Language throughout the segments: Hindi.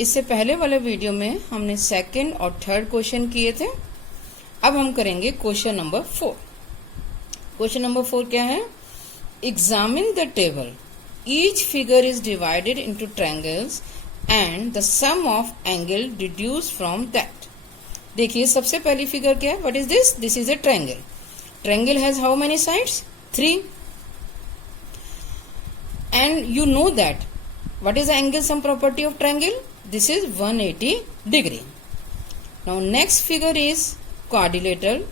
इससे पहले वाले वीडियो में हमने सेकंड और थर्ड क्वेश्चन किए थे। अब हम करेंगे क्वेश्चन नंबर 4। क्वेश्चन नंबर 4 क्या है? Examine the table, each figure is divided into triangles and the sum of angle deduce from that. देखिए सबसे पहली फिगर क्या है? What is this? This is a triangle. Triangle has how many sides? 3। And you know that what is the angle sum property of triangle? This is 180 degree. Now next figure is quadrilateral.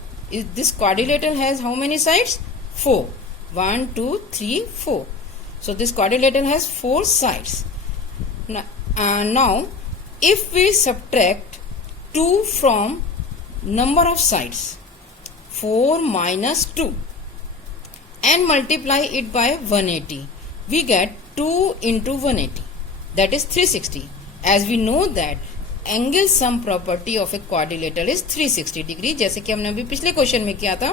This quadrilateral has how many sides? 4. 1, 2, 3, 4. So this quadrilateral has 4 sides. Now if we subtract 2 from number of sides, 4 minus 2, and multiply it by 180, we get 2 into 180, that is 360. As we know that angle sum property of a quadrilateral is 360 degree, जैसे कि हमने अभी पिछले क्वेश्चन में किया था।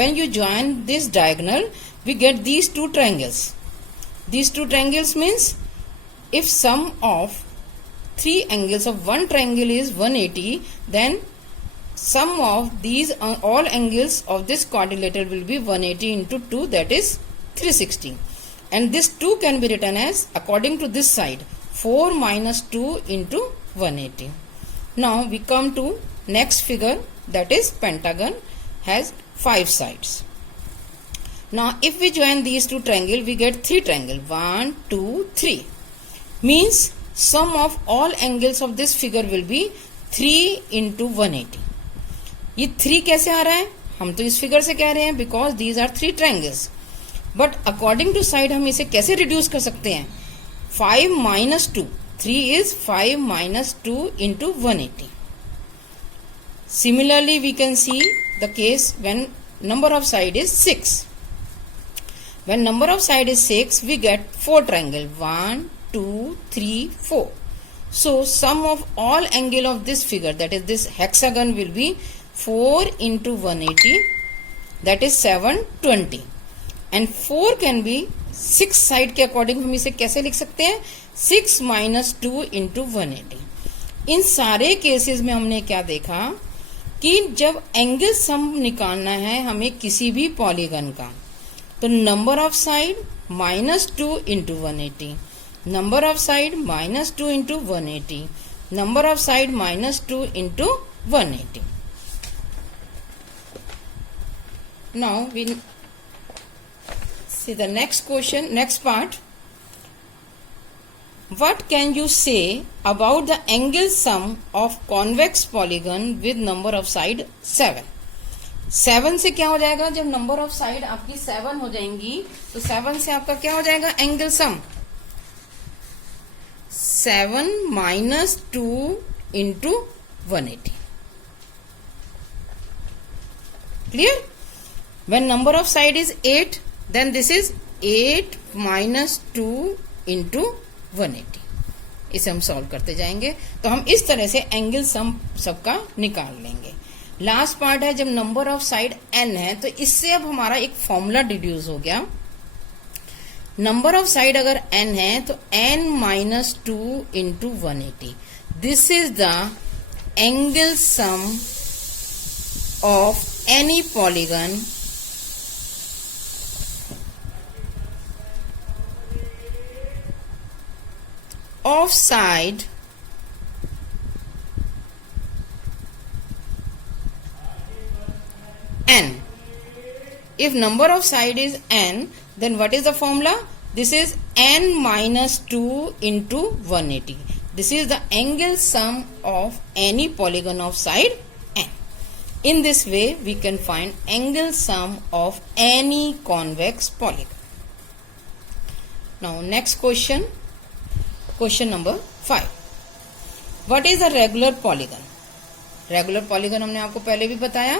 When you join this diagonal, we get these two triangles. These two triangles means if sum of 3 angles of one triangle is 180, then sum of these all angles of this quadrilateral will be 180 into 2, that is 360. And this 2 can be written as, according to this side, 4 minus 2 into 180. Now we come to next figure, that is pentagon, has 5 sides. Now if we join these two triangles, we get 3 triangles, 1, 2, 3. Means sum of all angles of this figure will be 3 into 180. ये 3 कैसे आ रहा है? हम तो इस फिगर से कह रहे हैं, because these are 3 triangles. But according to side हम इसे कैसे रिड्यूस कर सकते हैं? 5 minus 2, 3 is 5 minus 2 into 180. Similarly, we can see the case when number of side is 6. When number of side is 6, we get 4 triangle, 1, 2, 3, 4. So sum of all angle of this figure, that is this hexagon, will be 4 into 180, that is 720. And 4 can be 6 side के अकॉर्डिंग हम इसे कैसे लिख सकते हैं? 6 minus 2 into 180. इन सारे केसेस में हमने क्या देखा कि जब एंगल सम निकालना है हमें किसी भी पॉलीगन का, तो number of side -2 into 180, number of side -2 into 180, number of side -2 into 180. Now we see the next question, next part. What can you say about the angle sum of convex polygon with number of side 7? 7 से क्या हो जाएगा? जब नंबर ऑफ साइड आपकी 7 हो जाएंगी तो 7 से आपका क्या हो जाएगा? Angle sum 7 minus 2 into 180. Clear? When number of side is 8, then this is 8 minus 2 into 180. इसे हम सॉल्व करते जाएंगे तो हम इस तरह से एंगल सम सबका निकाल लेंगे। लास्ट पार्ट है जब नंबर ऑफ साइड n है, तो इससे अब हमारा एक फॉर्मूला डिड्यूस हो गया। नंबर ऑफ साइड अगर n है तो n minus 2 into 180. This is the angle some of any polygon of side n. If number of side is n, then what is the formula? This is n minus 2 into 180. This is the angle sum of any polygon of side n. In this way, we can find angle sum of any convex polygon. Now, next question. Question number 5. What is a regular polygon? Regular polygon हमने आपको पहले भी बताया।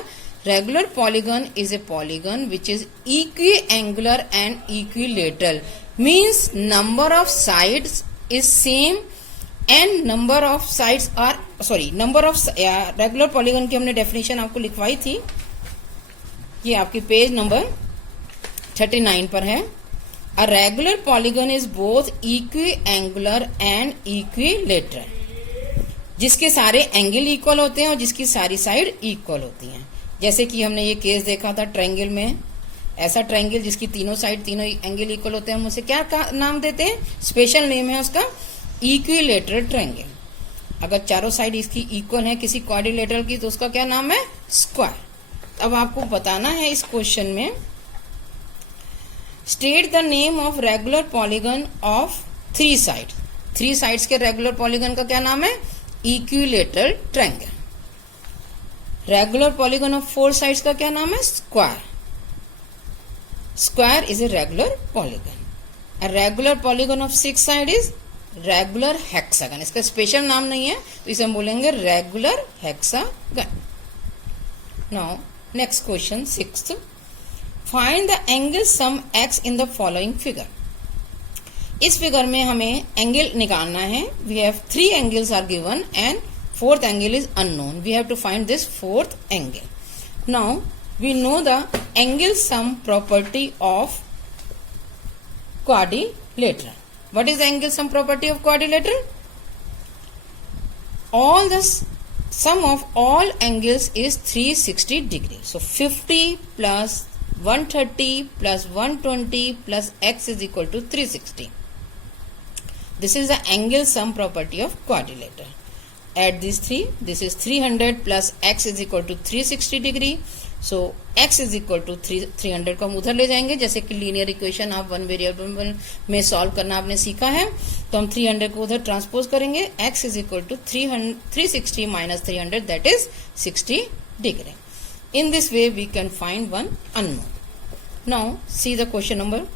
Regular polygon is a polygon which is equiangular and equilateral. Means number of sides is same and number of sides are number of regular polygon की हमने definition आपको लिखवाई थी। ये आपकी पेज नंबर 39 पर है। A regular polygon is both equiangular and equilateral. जिसके सारे एंगल इक्वल होते हैं और जिसकी सारी साइड इक्वल होती हैं। जैसे कि हमने ये केस देखा था ट्रायंगल में, ऐसा ट्रायंगल जिसकी तीनों साइड तीनों एंगल इक्वल होते हैं, हम उसे क्या नाम देते हैं? स्पेशल नेम है उसका इक्विलेटरल ट्रायंगल। अगर चारों साइड इसकी इक्वल है किसी क्वाड्रिलेटरल की तो उसका क्या नाम है? स्क्वायर। अब आपको बताना है इस क्वेश्चन में, state the name of regular polygon of 3 side. 3 sides के रेगुलर पॉलीगन का क्या नाम है? Equilateral triangle. Regular polygon of 4 sides का क्या नाम है? Square. Square is a regular polygon. A regular polygon of 6 side is regular hexagon। इसका स्पेशल नाम नहीं है तो इसे हम बोलेंगे regular hexagon. Now next question 6th, find the angle sum x in the following figure. इस फिगर में हमें एंगल निकालना है। We have 3 angles are given and 4th angle is unknown. We have to find this 4th angle. Now we know the angle sum property of quadrilateral. What is the angle sum property of quadrilateral? All the sum of all angles is 360 degree. So 50 plus 130 plus 120 plus x is equal to 360. This is the angle sum property of quadrilateral. Add these three. This is 300 plus x is equal to 360 degree. So x is equal to 300 को हम उधर ले जाएंगे। जैसे कि लीनियर इक्वेशन आप 1 वेरिएबल में सॉल्व करना आपने सीखा है, तो हम 300 को उधर ट्रांसपोज करेंगे। x is equal to 360 minus 300 that is 60 degree. In this way we can find one unknown. Now see the question number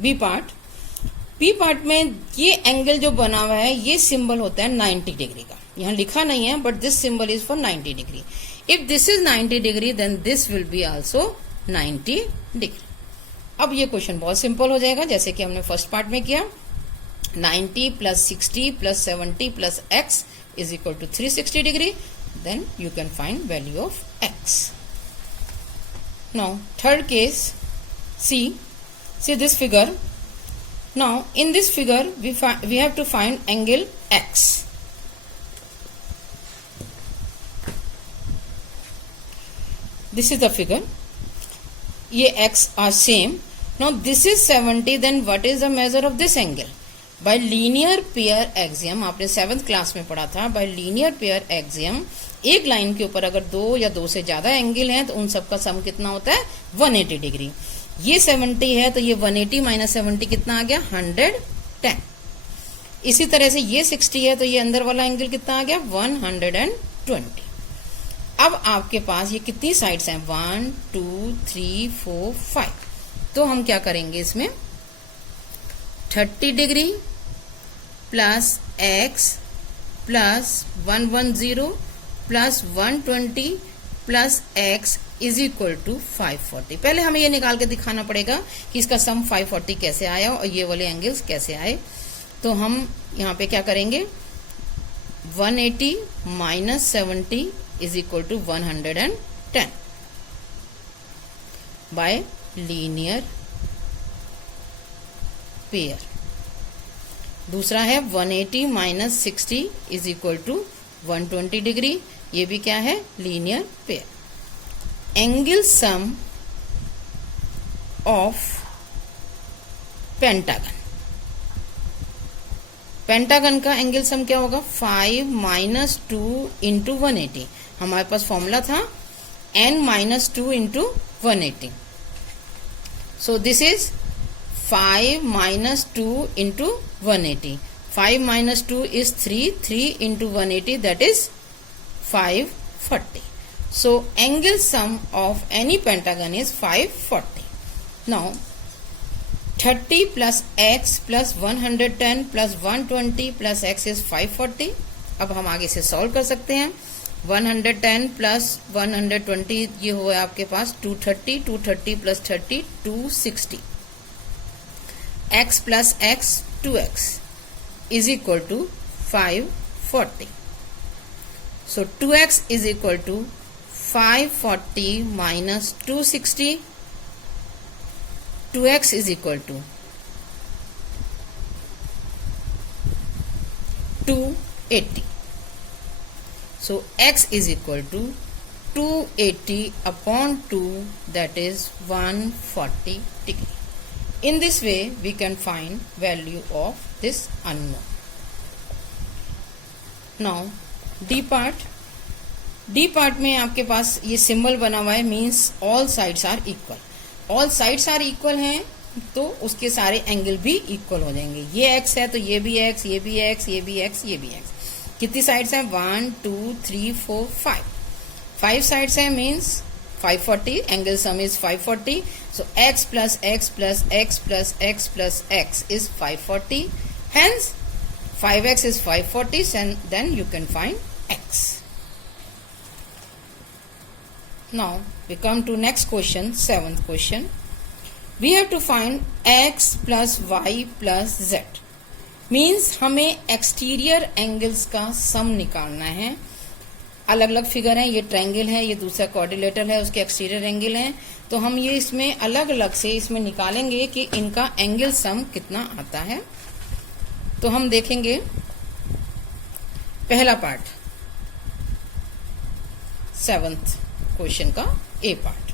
B part. B part में ये एंगल जो बना हुआ है ये सिंबल होता है 90 डिग्री का। यहाँ लिखा नहीं है but this symbol is for 90 degree. If this is 90 degree then this will be also 90 degree। अब ये क्वेश्चन बहुत सिंपल हो जाएगा जैसे कि हमने फर्स्ट पार्ट में किया। 90 plus 60 plus 70 plus x is equal to 360 degree। Then you can find value of x। Now third case, see this figure। Now in this figure we have to find angle x। This is the figure। ये x are same। Now this is 70, then what is the measure of this angle? By linear pair axiom, आपने 7th क्लास में पढ़ा था। By linear pair axiom, एक लाइन के ऊपर अगर 2 या 2 से ज्यादा एंगल हैं तो उन सबका सम कितना होता है? 180 डिग्री। ये 70 है तो ये 180 माइनस 70 कितना आ गया? 110। इसी तरह से ये 60 है तो ये अंदर वाला एंगल कितना आ गया? 120। अब आपके पास ये कितनी साइड्स हैं? 1 2 3 4 5। तो हम क्या करेंगे इसमें? 30 degree plus x plus 110 plus 120 plus x is equal to 540। पहले हमें ये निकाल के दिखाना पड़ेगा कि इसका सम 540 कैसे आया और ये वाले एंगल्स कैसे आए। तो हम यहाँ पे क्या करेंगे? 180 minus 70 is equal to 110 by linear pair। दूसरा है 180 minus 60 is equal to 120 degree. ये भी क्या है? Linear pair. Angle sum of pentagon. Pentagon का एंगल सम क्या होगा? 5 माइनस 2 इंटू 180। हमारे पास फॉर्मूला था n minus 2 into 180। So this is 5 minus 2 into 180। 5 minus 2 is 3 into 180 that is 540। So angle sum of any pentagon is 540। Now 30 plus x plus 110 plus 120 plus x is 540। अब हम आगे से सॉल्व कर सकते हैं। 110 प्लस 120 ये हुआ आपके पास 230, 230 plus 30 260। x plus x 2x is equal to 540। So 2x is equal to 540 minus 260। 2x is equal to 280। So x is equal to 280 upon 2, that is 140 degree. In this way we can find value of this unknown. Now D part में आपके पास ये सिंबल बना हुआ है, means all sides are equal. All sides are equal हैं तो उसके सारे एंगल भी इक्वल हो जाएंगे. ये x है तो ये भी x, ये भी x, ये भी x, ये भी x. कितनी साइड्स हैं? 1 2 3 4 5. 5 साइड्स हैं means 540. Angle sum is 540. So x plus x plus x plus x plus x is 540. Hence 5x is 540, and then you can find x. Now we come to next question, 7th question. We have to find x plus y plus z. Means हमें एक्सटीरियर एंगल्स का सम निकालना है. अलग अलग फिगर है, ये ट्रायंगल है, ये दूसरा क्वाड्रिलेटरल है, उसके एक्सटीरियर एंगल हैं. तो हम ये इसमें अलग अलग से इसमें निकालेंगे कि इनका एंगल सम कितना आता है. तो हम देखेंगे पहला पार्ट, 7th क्वेश्चन का ए पार्ट.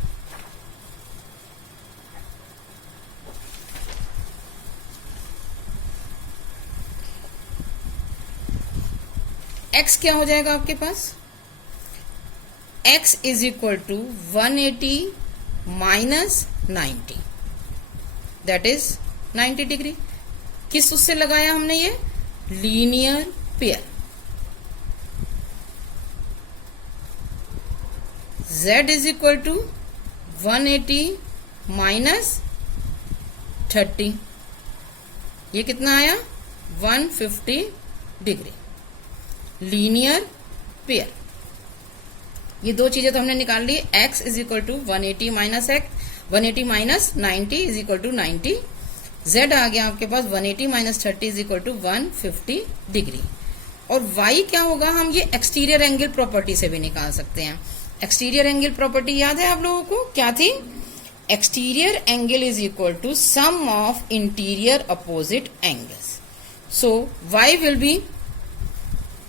x क्या हो जाएगा आपके पास? x is equal to 180 minus 90, that is 90 degree. किस उससे लगाया हमने? ये linear pair. z is equal to 180 minus 30, ये कितना आया? 150 डिग्री. Linear pair. ये दो चीजें तो हमने निकाल ली. x is equal to 180 minus 90 is equal to 90. z आ गया आपके पास 180 minus 30 is equal to 150 degree. और y क्या होगा? हम ये एक्सटीरियर एंगल प्रॉपर्टी से भी निकाल सकते हैं. एक्सटीरियर एंगल प्रॉपर्टी याद है आप लोगों को? क्या थी? Exterior angle is equal to sum of interior opposite angles. So y will be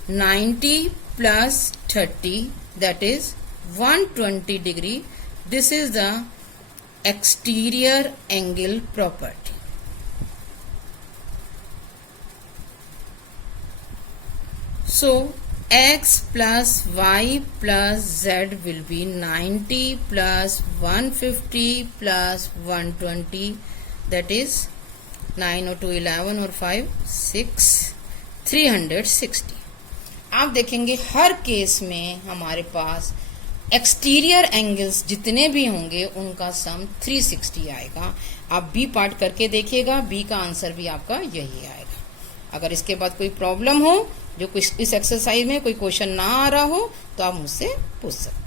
90 plus 30, that is 120 degree. This is the exterior angle property. So x plus y plus z will be 90 plus 150 plus 120, that is 9 or 2 11 or 5 6 360. आप देखेंगे हर केस में हमारे पास एक्सटीरियर एंगल्स जितने भी होंगे उनका सम 360 आएगा. आप बी पार्ट करके देखिएगा, बी का आंसर भी आपका यही आएगा. अगर इसके बाद कोई प्रॉब्लम हो, जो कुछ इस एक्सरसाइज में कोई क्वेश्चन ना आ रहा हो, तो आप मुझसे पूछ सकते हैं.